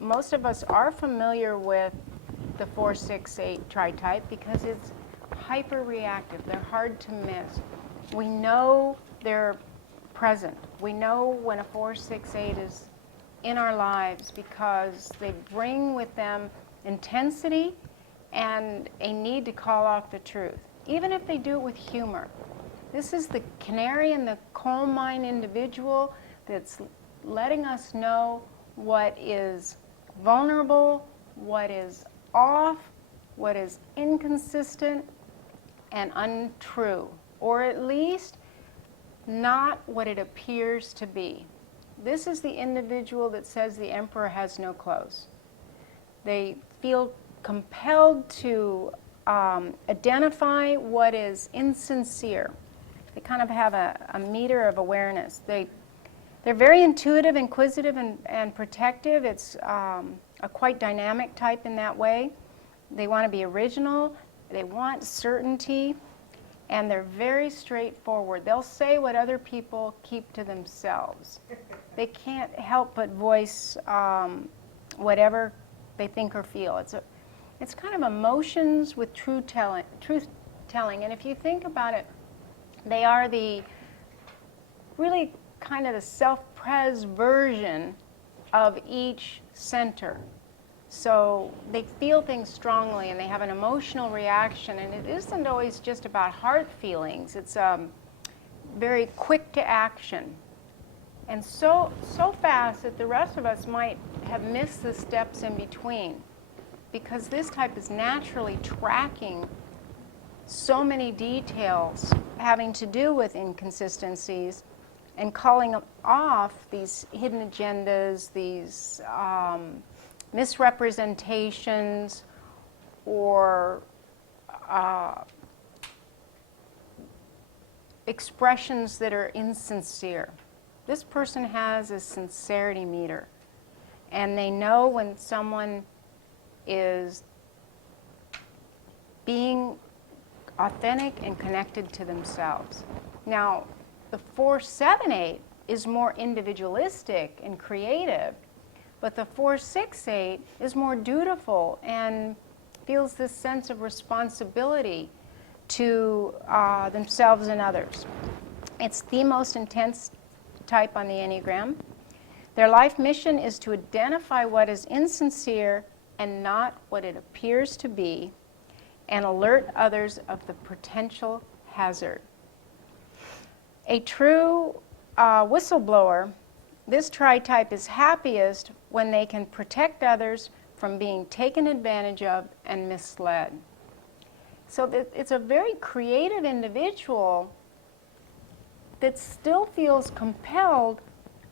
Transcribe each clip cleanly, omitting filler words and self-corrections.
most of us are familiar with the 4-6-8 tritype because it's hyper-reactive. They're hard to miss. We know they're present. We know when a 4-6-8 is in our lives because they bring with them intensity and a need to call off the truth, even if they do it with humor. This is the canary in the coal mine individual that's letting us know what is vulnerable, what is off, what is inconsistent and untrue, or at least not what it appears to be. This is the individual that says the emperor has no clothes. They feel compelled to identify what is insincere. They kind of have a meter of awareness. They're very intuitive, inquisitive, and protective. It's a quite dynamic type in that way. They want to be original. They want certainty. And they're very straightforward. They'll say what other people keep to themselves. They can't help but voice whatever they think or feel. It's kind of emotions with truth telling. And if you think about it, they are the really kind of the self-pres version of each center. So they feel things strongly and they have an emotional reaction, and it isn't always just about heart feelings. It's very quick to action. And so fast that the rest of us might have missed the steps in between, because this type is naturally tracking so many details having to do with inconsistencies and calling off these hidden agendas, these misrepresentations, or expressions that are insincere. This person has a sincerity meter, and they know when someone is being authentic and connected to themselves. Now, the 4-7-8 is more individualistic and creative, but the 4-6-8 is more dutiful and feels this sense of responsibility to themselves and others. It's the most intense type on the Enneagram. Their life mission is to identify what is insincere and not what it appears to be, and alert others of the potential hazard. A true whistleblower, this tritype is happiest when they can protect others from being taken advantage of and misled. So it's a very creative individual that still feels compelled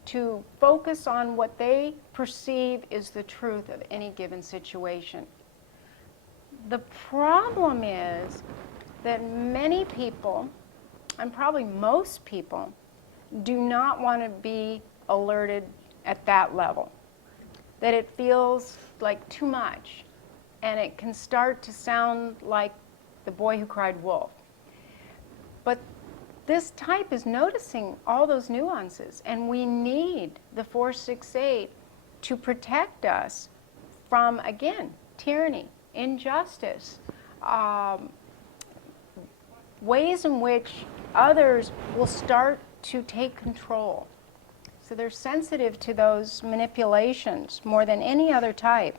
to focus on what they perceive is the truth of any given situation. The problem is that many people, and probably most people, do not want to be alerted at that level. That it feels like too much, and it can start to sound like the boy who cried wolf. But this type is noticing all those nuances, and we need the 4-6-8 to protect us from, again, tyranny, injustice, ways in which others will start to take control. So they're sensitive to those manipulations more than any other type.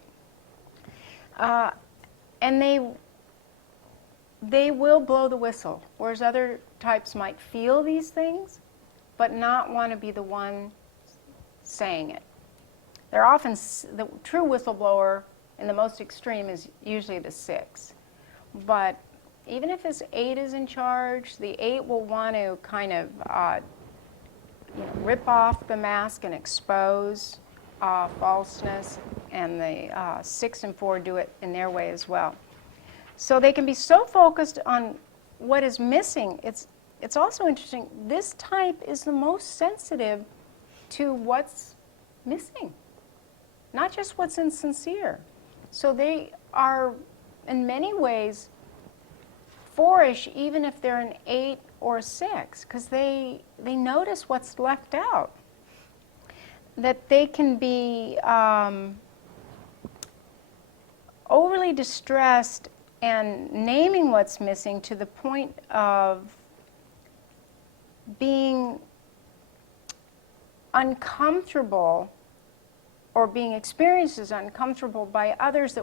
And they will blow the whistle, whereas other types might feel these things, but not want to be the one saying it. They're often, the true whistleblower in the most extreme is usually the 6. But even if this 8 is in charge, the 8 will want to kind of rip off the mask and expose falseness, and the 6 and 4 do it in their way as well. So they can be so focused on what is missing. It's also interesting, this type is the most sensitive to what's missing, not just what's insincere. So they are, in many ways, 4-ish, even if they're an 8 or a 6, because they notice what's left out. That they can be overly distressed and naming what's missing to the point of being uncomfortable or being experienced as uncomfortable by others that